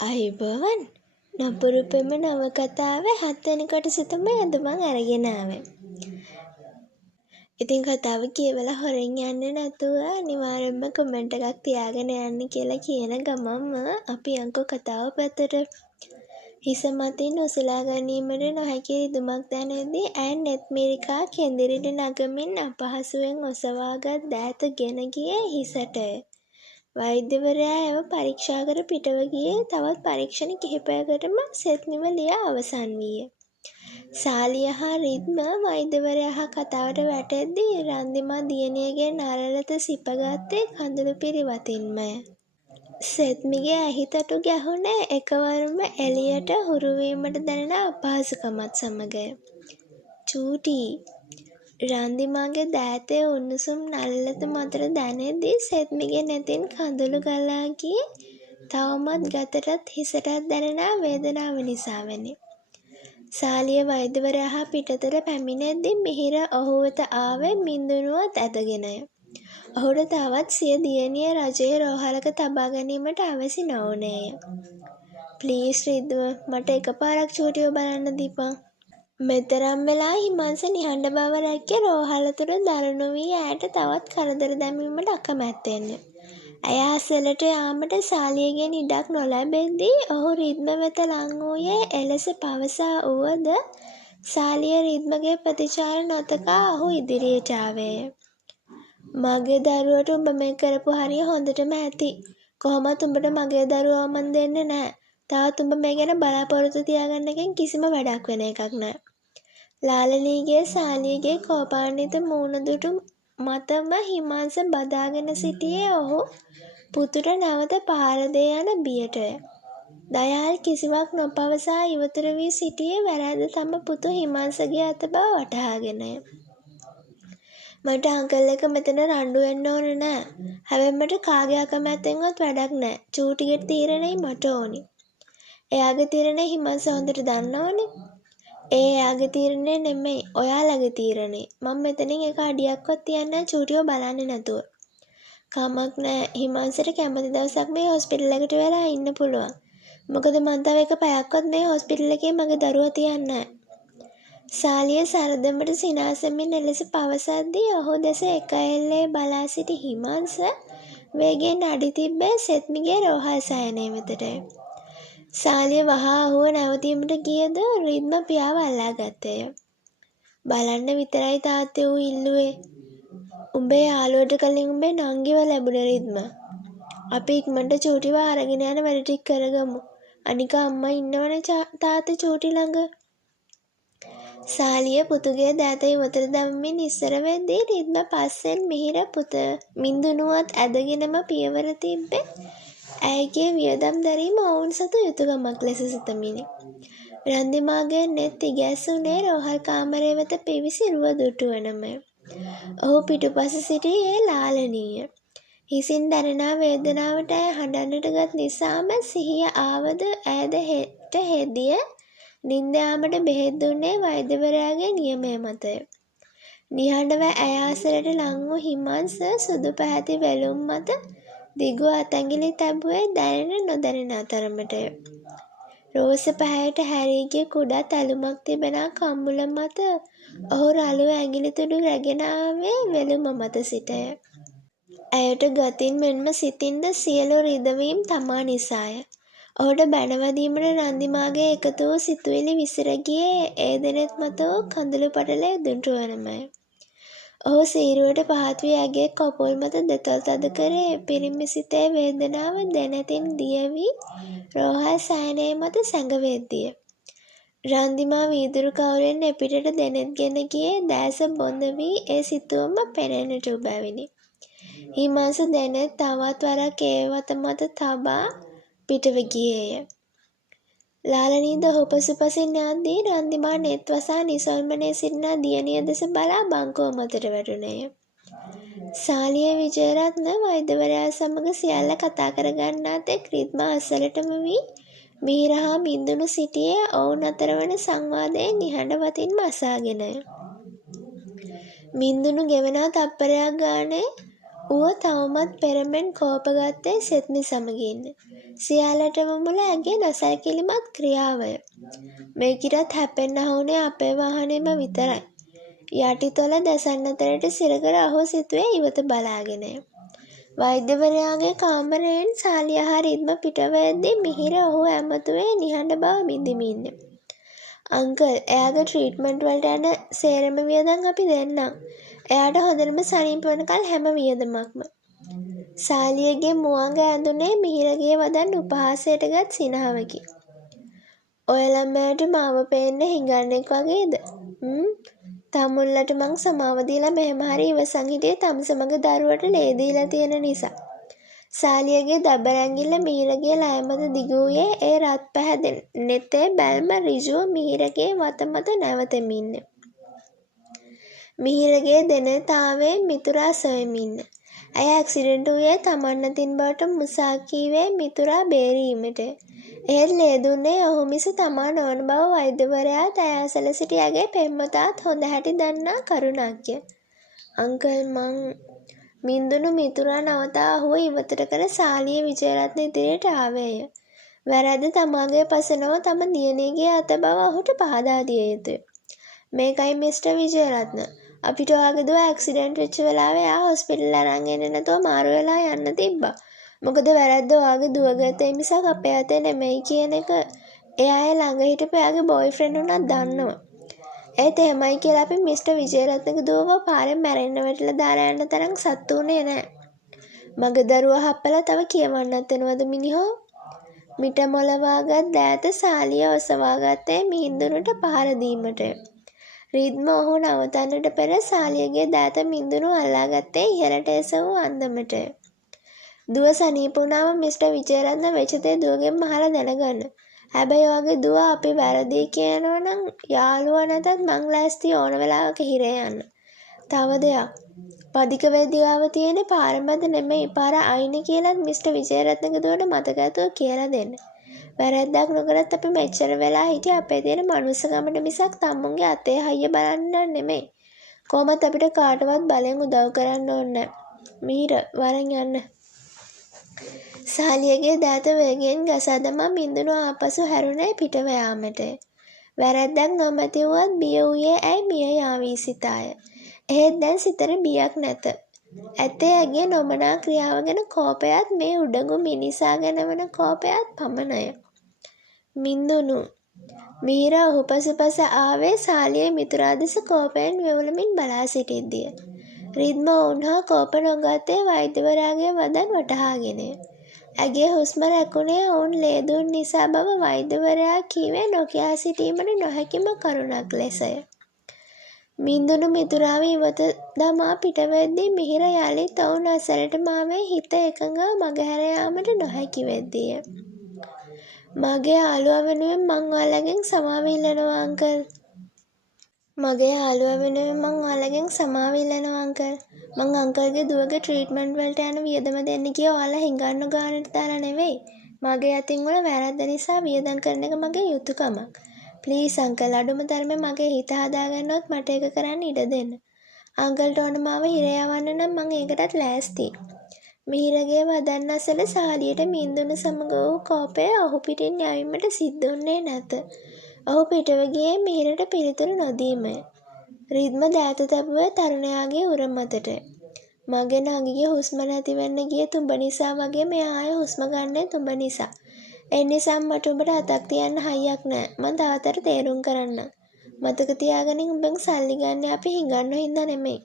අයිබෝවන් නපුරුපෙම නවකතාවේ 7 වෙනි කොටස තමයි අද මම අරගෙන ආවේ. ඉතින් කතාව කියවලා හොරෙන් යන්නේ නැතුව අනිවාර්යෙන්ම කමෙන්ට් එකක් තියාගෙන යන්න කියලා කියන ගමන්ම අපි යන්කෝ කතාව පැත්තට. හිස මතින් උසලා ගැනීමට නොහැකි රිදුමක් දැනෙද්දී ඇය නෙත් මිරිකා කෙඳිරිට නගමින් අපහසුවෙන් ඔසවාගත් දෑත ගෙන ගියේ හිසටය. වෛද්‍යවරයා එව පරීක්ෂා කර පිටව ගියේ තවත් පරීක්ෂණ කිහිපයකටම සෙත් නිවලිය අවසන් විය. සාලිය හා රිද්ම වෛද්‍යවරයා හා කතාවට වැටෙද්දී රන්දිමා දියණියගේ නරලත සිපගත්තේ කඳුළු පිරිවතින්මය. සෙත්මිගේ ඇහිතටු ගැහුණේ එකවරම එළියට හුරුවීමට දැනෙන අපහසුකමත් සමගය. චූටී රන්දිමාගේ දෑතේ උණුසුම් නළලත මතට දැනෙද්දී සෙත්මිගේ නෙතින් කඳුළු ගලා ගියේ තවමත් ගතටත් හිසටත් දැනෙන වේදනාව නිසාවෙනි. සාලිය වෛද්‍යවරයා හා පිටතට පැමිණෙද්දී මිහිර ඔහු වෙත ආවේ මින්දුනුවත් ඇදගෙනය. ඔහුට තවත් සිය දියණිය රජයේ රෝහලක තබා ගැනීමට අවැසි නොවුණේය. ප්ලීස් රිද්ම මට එකපාරක් චූටිව බලන්න දීපන්. මෙතරම් වෙලා හිමංස නිහඬ බව රැක්කේ රෝහල තුළ දරුණු වී ඇයට තවත් කරදර දැමීමට අකමැත්තෙන්ය. ඇය අසලට යාමට සාලියගෙන් ඉඩක් නොලැබෙද්දී ඔහු රිද්ම වෙත ලං වූයේ එලෙස පවසා වුවද සාලිය රිද්මගේ ප්‍රතිචාර නොතකා ඔහු ඉදිරියට ආවේය. මගේ දරුවට උඹ මේ කරපු හරිය හොඳටම ඇති. කොහොමත් උඹට මගේ දරුවව මන් දෙන්නේ නෑ. තවත් උඹ මේ ගැන බලාපොරොත්තු තියාගන්න එකෙන් කිසිම වැඩක් වෙන එකක් නෑ. ලාලනීගේ සාලියගේ කෝපාන්විත මූණදුටු මතම හිමංස බදාගෙන සිටියේ ඔහු පුතුට නැවත පහර දේ යන බියටය. දයාල් කිසිවක් නොපවසා ඉවතුරු වී සිටියේ වැරැද්ද තම පුතු හිමංසගේ අත බව වටහාගෙනය. මට අංකල් එක මෙතන රණ්ඩු වෙන්න ඕන නෑ. හැබැයි මට කාගේ අකමැත්තෙන්වත් වැඩක් නෑ. චූටිගේ තීරණය මට ඕනි. එයාගේ තීරණය හිමංස හොඳට දන්නවනේ. එයාගේ තීරණය නෙමෙයි ඔයාලගේ තීරණය. මම මෙතනින් එක අඩියක්වත් තියන්නේ නෑ චූටිව බලන්නේ නැතුව. කමක් නෑ හිමංසට කැමති දවසක් මේ හොස්පිටල් එකට වෙලා ඉන්න පුළුවන්. මොකද මං තව එක පැයක්වත් මේ හොස්පිටල් එකේ මගේ දරුවා තියන්නේ නෑ. සාලිය සරදමට සිනාසෙමින් එලෙස පවසද්දී ඔහු දෙස එක එල්ලේ බලා සිටි හිමංස වේගයෙන් අඩි තිබ්බේ සෙත්මිගේ රෝහල් සයනය වෙතටය. සාලිය වහා ඔහුව නැවතීමට ගියද රිද්ම පියාව අල්ලා ගත්තේය. බලන්න විතරයි තාත්තේ ඌ ඉල්ලුවේ. උඹේ යාළුවට කලින් උඹේ නංගිව ලැබුණ රිද්ම. අපි ඉක්මනට චූටිව අරගෙන යන වැඩ ටික කරගමු. අනික අම්මා ඉන්නවනේ තාත්තේ චූටි ළඟ. සාලිය පුතුගේ දෑත ඉවතට දමමින් ඉස්සර වෙද්දී රිද්ම පස්සෙන් මිහිර පුත මින්දුනුවත් ඇදගෙනම පියවර තිබ්බේ ඇයගේ වියදම් දැරීම ඔවුන් සතු යුතුකමක් ලෙස සිතමිනි. රන්දිමාගේ නෙත් ඉගැස්සුනේ රෝහල් කාමරය වෙත පිවිසි රුව දුටුවනමය. ඔහු පිටුපස සිටියේ ලාලනීය. හිසින් දැනෙනා වේදනාවට ඇය හඬන්නට ගත් නිසාම සිහිය ආවද ඇයද හෙට හෙදිය නින්ද යාමට බෙහෙත් දුන්නේ වෛද්‍යවරයාගේ නියමය මතය. නිහඬව ඇය අසලට ලං වූ හිමංස සුදු පැහැති වැලුම් මත දිගු අතැඟිලි තැබුවේ දැනෙන නොදැනෙන තරමටය. රෝස පැහැයට හැරී ගිය කුඩා තැලුමක් තිබෙන කම්මුල මත ඔහු රළු ඇඟිලි තුඩු රැගෙන ආවේ වෙළුම මත සිටය. ඇයට ගතින් මෙන්ම සිතින්ද සියලු රිදවීම් තමා නිසාය. ඔහුට බැනවදීමට රන්දිමාගේ එකතු වූ සිතුවිලි විසිර ගියේ ඒ දෙනෙත් මත වූ කඳුළු පටලය දුටුවනමය. ඔහු සීරුවට පහත් වී ඇගේ කකුල් මත දෙතොල් තද කරේ පිරිමි සිතේ වේදනාව දෙනතින් දිය වී රෝහල් සයනය මත සැඟවෙද්දිය. රන්දිමා වීදුරු කවුලෙන් එපිටට දෙනෙත් ගෙන ගියේ දැස බොඳ වී ඒ සිතුවම පෙනෙන්නට උබැවිනි. හිමංස දෙනෙත් තවත් වරක් ඒ වත මත තබා පිටව ගියේය. ලාලනීද ඔහු පසුපසින් යද්දී රන්දිමා නෙත් වසා නිසල්මනේ සිටින දියණිය දෙස බලා බංකුව මතට වැටුණේය. සාලිය විජයරත්න වෛද්‍යවරයා සමග සියල්ල කතා කරගන්නා තෙක් රිද්ම අසලටම වී මිහිර හා මින්දුනු සිටියේ ඔවුන් අතර වන සංවාදයේ නිහඬ වතින්ම අසාගෙනය. මින්දුනු ගෙවනා තප්පරයක් ගානේ ඌව තවමත් පෙරමෙන් කෝපගත්තේ සෙත්මි සමගින්. සියල්ලටම මුල ඇගේ නොසැලකිලිමත් ක්‍රියාවය. මේකිටත් හැපෙන්න හුනේ අපේ වාහනේම විතරයි. යටිතොල දැසන්නතරට සිරකර අහෝ සිතුවේ ඉවත බලාගෙනය. වෛද්‍යවරයාගේ කාමරයෙන් සාලිය හා රිද්ම පිටව එද්දී මිහිර ඔහු ඇමතුවේ නිහඬ බව බිඳිමින්ය. අංකල්, එයාගේ ට්‍රීට්මන්ට් වලට යන සේරම වියදම් අපි දෙන්නම්. එයාට හොඳටම සනීප වෙනකල් හැම වියදමක්ම. සාලියගේ මුවඟ ඇඳුනේ මිහිරගේ වදන් උපහාසයට ගත් සිනහවකි. ඔය ළමයාට මාව පේන්න හිඟන්නෙක් වගේද? තමුන්ලට මං සමාව දීලා මෙහෙම හරි ඉවසන් හිටියේ තමුසමගේ දරුවට ලේ දීලා තියෙන නිසා. සාලියගේ දබර ඇඟිල්ල මිහිරගේ ලය මත දිගු වූයේ ඒ රත් පැහැ නෙතේ බැල්ම ඍජුව මිහිරගේ වත මත නැවතෙමින්ය. මිහිරගේ දෙනතාවේ මිතුරා සොයමින්ය. ඇය ඇක්සිඩන්ට් වූයේ තමන් අතින් බවට මුසා කීවේ මිතුරා බේරීමට. එහෙත් ලේ දුන්නේ ඔහු මිස තමා නොවන බව වෛද්‍යවරයාත් ඇය අසල සිටි ඇගේ පෙම්වතාත් හොඳ හැටි දන්නා කරුණක්ය. අංකල්, මින්දුණු මිතුරා නවතා ඔහුව ඉවතට කර සාලිය විජයරත්න ඉදිරියට ආවේය. වැරැද්ද තමාගේ පස නොව තම දියණියගේ අත බව ඔහුට පහදා දිය යුතුය. මේකයි මිස්ටර් විජයරත්න. අපිට ඔයාගේ දුව ඇක්සිඩන්ට් වෙච්ච වෙලාවේ එයා හොස්පිටල් අරන් එන්නේ නැතුව මාරු වෙලා යන්න තිබ්බා. මොකද වැරද්ද ඔයාගේ දුවගේ අතේ මිසක් අපේ අතේ නෙමෙයි කියන එක එයා ඒ ළඟ හිටපු එයාගේ බොයිෆ්‍රෙන්ඩ් උනත් දන්නවා. ඒත් එහෙමයි කියලා අපි මිස්ටර් විජයරත්නගේ දුවව පාරෙන් මැරෙන්න වැටලා දාලා යන්න තරම් සත්තු උනේ නැහැ. මගේ දරුවා හප්පලා තව කියවන්නත් වෙනවද මිනිහෝ? මිට මොලවාගත් දෑත සාලිය ඔසවා ගත්තේ මිහිඳුනට පහර දීමටය. රිද්ම ඔහු නවතන්නට පෙර සාලියගේ දෑත මින්දුණු අල්ලාගත්තේ ඉහළට එසවූ අන්දමටය. දුව සනීප වුණාම මිස්ටර් විජයරත්න වෙච්ච දේ දුවගෙන් අහලා දැනගන්න. හැබැයි ඔයාගේ දුව අපි වැරදි කියනවා නම් යාළුවා නැතත් මං ලෑස්ති ඕන වෙලාවක හිරේ යන්න. තව දෙයක්. පදික වේදිකාව තියෙන්නේ පාර මැද නෙමෙයි පාර අයිනේ කියලාත් මිස්ටර් විජයරත්නගේ දුවට මතක ඇතුව කියලා දෙන්න. වැරැද්දක් නොකරත් අපි මෙච්චර වෙලා හිටියේ අපේ තියෙන මනුස්සකමට මිසක් තමුන්ගේ අතේ හයිය බලන්න නෙමෙයි. කොහොමත් අපිට කාටවත් බලෙන් උදව් කරන්න ඕනේ නැහැ. මීර වරන් යන්න. සාලියගේ දෑත වේගයෙන් ගසා දමා මින්දුණු ආපසු හැරුණේ පිටව යාමටය. වැරැද්දක් නොමැති වුවත් බිය වූයේ ඇයි මිය යාවී සිතාය. එහෙත් දැන් සිතට බියක් නැත. ඇත්තේ ඇගේ නොමනා ක්‍රියාව ගැන කෝපයත් මේ උඩඟු මිනිසා ගැන වන කෝපයත් පමණය. මින්දුණු මීර ඔහු පසුපස ආවේ සාලියේ මිතුරා දෙස කෝපයෙන් වෙවුලමින් බලා සිටිද්දිය. රිද්ම ඔවුන් හා කෝප නොගත්තේ වෛද්‍යවරයාගේ වදන් වටහාගෙනය. ඇගේ හුස්ම රැකුණේ ඔවුන් ලේ දුන් නිසා බව වෛද්‍යවරයා කීවේ නොකියා සිටීමට නොහැකිම කරුණක් ලෙසය. මින්දුණු මිතුරාව ඉවත දමා පිටවෙද්දී මිහිර යළිත් ඔවුන් අසලටම ආවේ හිත එකඟව මගහැර යාමට නොහැකි වෙද්දීය. මගේ යාළුවා වෙනුවෙන් මං ඔයාලගෙන් සමාව ඉල්ලනවා අංකල්. මගේ යාළුවා වෙනුවෙන් මං ඔයාලගෙන් සමාව ඉල්ලනවා අංකල්. මං අංකල්ගේ දුවගේ ට්‍රීට්මන්ට් වලට යන වියදම දෙන්න ගියේ ඔයාලා හිඟන්න ගානට දාලා නෙවෙයි. මගේ අතින් වල වැරද්ද නිසා වියදම් කරන එක මගේ යුතුයකමක්. ප්ලීස් අංකල්, අඩුම තරමේ මගේ හිත හදාගන්නවත් මට ඒක කරන්න ඉඩ දෙන්න. අංකල්ට ඕන මාව හිර යවන්න නම් මං ඒකටත් ලෑස්තියි. මිහිරගේ වදන් අසල සාලියට මින්දුණු සමග වූ කෝපය ඔහු පිටින් යැවීමට සිද්ධ වුණේ නැත. ඔහු පිටව ගියේ මිහිරට පිළිතුරු නොදීමය. රිද්ම දෑත තැබුවේ තරුණයාගේ උර මතට. මගේ නගිගේ හුස්ම නැති වෙන්න ගියේ තුඹ නිසා වගේ මෙයා ආය හුස්ම ගන්නේ තුඹ නිසා. ඒ නිසා මට උඹට අතක් තියන්න හයියක් නැහැ. මං තාත්තට තේරුම් කරන්නම්. මතක තියාගනින් උඹෙන් සල්ලි ගන්න අපි හිඟන්න හින්දා නෙමෙයි.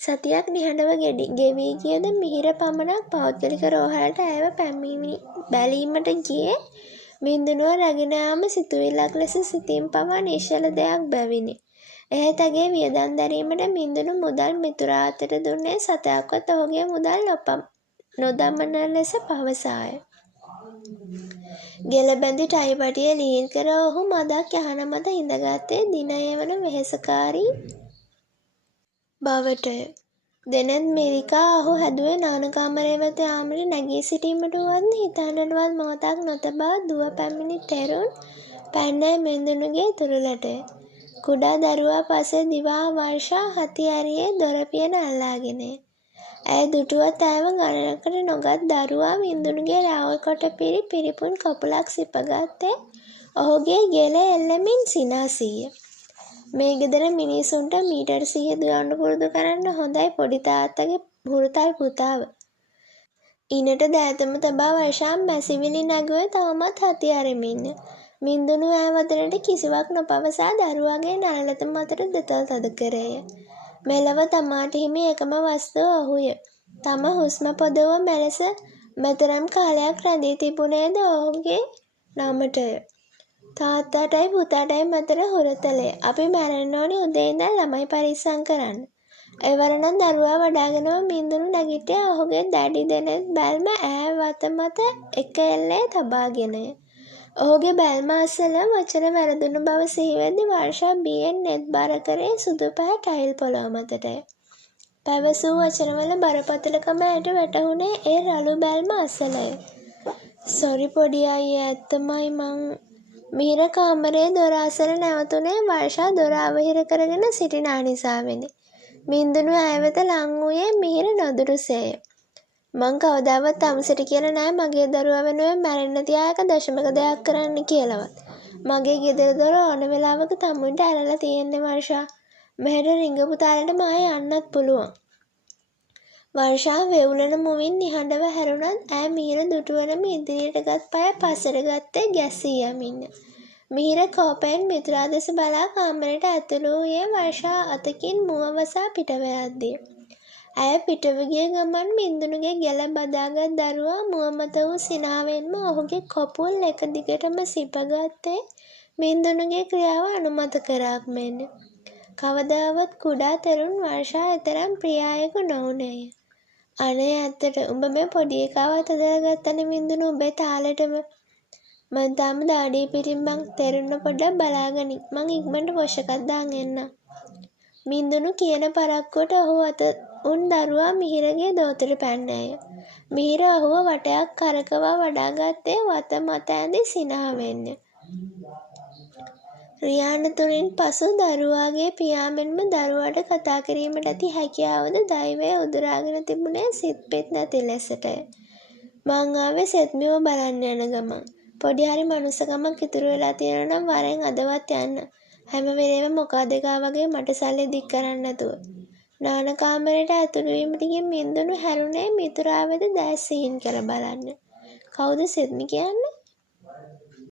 සතියක් නිහඬව ගෙවී ගියද මිහිර පමණක් පෞද්ගලික රෝහලට ඇයව බැලීමට ගියේ මින්දුණුව රැගෙන යාම සිතුවිල්ලක් ලෙස සිතින් පවා නිශ්චල දෙයක් බැවිනි. එහෙත් ඇගේ වියදම් දැරීමට මින්දුණු මුදල් මිතුරා අතට දුන්නේ සතයක්වත් ඔහුගේ මුදල් නොදමන ලෙස පවසාය. ගෙලබැඳි ටයිපටිය ලිහිල් කර ඔහු මදක් යහන මත හිඳගත්තේ දිනයේ වන වෙහෙසකාරී බවටය. දෙනෙත් මිරිකා ඔහු හැදුවේ නානකාමරය වෙත යාමට නැගී සිටීමට වුවත් හිතන්නටවත් මොහොතක් නොතබා දුව පැමිණි තෙරුන් පැන්නේ මින්දුණුගේ තුරුලටය. කුඩා දරුවා පසේ දිවා වර්ෂා හති ඇරියේ දොරපියන අල්ලාගෙනය. ඇය දුටුවත් ඇයව ගණනකට නොගත් දරුවා මින්දුනුගේ රාවල් කොට පිරිපුන් කකුලක් සිපගත්තේ ඔහුගේ ගෙල එල්ලෙමින් සිනාසීය. මේ ගෙදර මිනිස්සුන්ට මීටර් 100 දුවන්න පුරුදු කරන්න හොඳයි පොඩි තාත්තගේ හුරතල් පුතාව. ඉනට දෑතම තබා වර්ෂා මැසිවිලි නැගුවේ තවමත් හති අරමින්ය. මින්දුනු ඈ වදනට කිසිවක් නොපවසා දරුවාගේ නළලත මතට දෙතල් තද කරේය. මෙලව තමාට හිමි එකම වස්තුව ඔහුය. තම හුස්ම පොදව මෙලෙස මෙතරම් කාලයක් රැඳී තිබුණේද ඔහුගේ නමටය. තාත්තටයි පුතාටයි මතර හුරතලේ. අපි මැරෙන්න ඕනි උදේ ඉඳන් ළමයි පරිස්සම් කරන්න. එවරනම් දරුවා වඩාගෙනම මින්දුනු නැගිට්ටේ ඔහුගේ දැඩි දෙනෙත් බැල්ම ඈ වත මත එක එල්ලේ තබාගෙනය. ඔහුගේ බැල්ම අසල වචන වැරදුණු බව සිහිවෙද්දී වර්ෂා බියෙන් නෙත් බර කරේ සුදු පැහැ ටයිල් පොළොව මතටය. පැවසූ වචනවල බරපතලකම ඇයට වැටහුණේ ඒ රළු බැල්ම අසලය. සොරි පොඩි අයියා ඇත්තමයි මං මිහිර කාමරයේ දොර අසල නැවතුනේ වර්ෂා දොර අවහිර කරගෙන සිටිනා නිසාවෙනි. මින්දුනු ඇය වෙත ලං වූයේ මිහිර නොදුටුසේය. මං කවදාවත් තමුසෙට කියලා නෑ මගේ දරුවා වෙනුවෙන් මැරෙන්න තියා එක දශමක දෙයක් කරන්න කියලාවත්. මගේ ගෙදර දොර ඕන වෙලාවක තමුන්ට ඇරලා තියෙන්නේ වර්ෂා. මෙහෙට රිංගපු තාලෙට මා යන්නත් පුළුවන්. වර්ෂා වෙවුලන මුවින් නිහඬව හැරුණත් ඈ මිහිර දුටුවනම ඉදිරියට ගත් පය පස්සට ගත්තේ ගැස්සී යමින්ය. මිහිර කෝපයෙන් මිතුරා දෙස බලා කාමරයට ඇතුළු වූයේ වර්ෂා අතකින් මුව වසා පිටව යද්දී. ඇය පිටව ගිය ගමන් මින්දුනුගේ ගැල බදාගත් දරුවා මුව මත වූ සිනාවෙන්ම ඔහුගේ කොපුල් එක දිගටම සිපගත්තේ මින්දුනුගේ ක්‍රියාව අනුමත කරාක් මෙන්. කවදාවත් කුඩා තරුණ වර්ෂා එතරම් ප්‍රියායක නොවුනේය. අනේ ඇත්තට උඹ මේ පොඩි එකාවත් හදලා ගත්තනේ මින්දුනු උඹේ තාලෙටම. මං තාම දාඩිය පිටින් තෙරුණ පොඩ්ඩක් බලාගනින්. මං ඉක්මනට වොෂ් එකක් දාන් එන්නම්. මින්දුනු කියන පරක්කුවට ඔහු අත උන් දරුවා මිහිරගේ දෝතට පැන්නේය. මිහිර ඔහුව වටයක් කරකවා වඩාගත්තේ වත මත ඇඳි සිනාවෙන්ය. රියාන තුලින් පසු දරුවාගේ පියා මෙන්ම දරුවාට කතා කිරීමට ඇති හැකියාවද දෛවය උදුරාගෙන තිබුණේ සිත්පෙත් නැති ලෙසටය. මං ආවේ සෙත්මිව බලන්න යන ගමන්. පොඩි හරි මනුස්සකමක් ඉතුරු වෙලා තියෙනවා නම් වරෙන් අදවත් යන්න. හැම වෙලේම මොකා දෙකා වගේ මට සල්ලි දික් කරන්න නැතුව. නාන කාමරයට ඇතුළු වීමට ගිය මින්දුනු හැරුණේ මිතුරා වෙත දැස් සිහින් කර බලන්න. කවුද සෙත්මි කියන්නේ?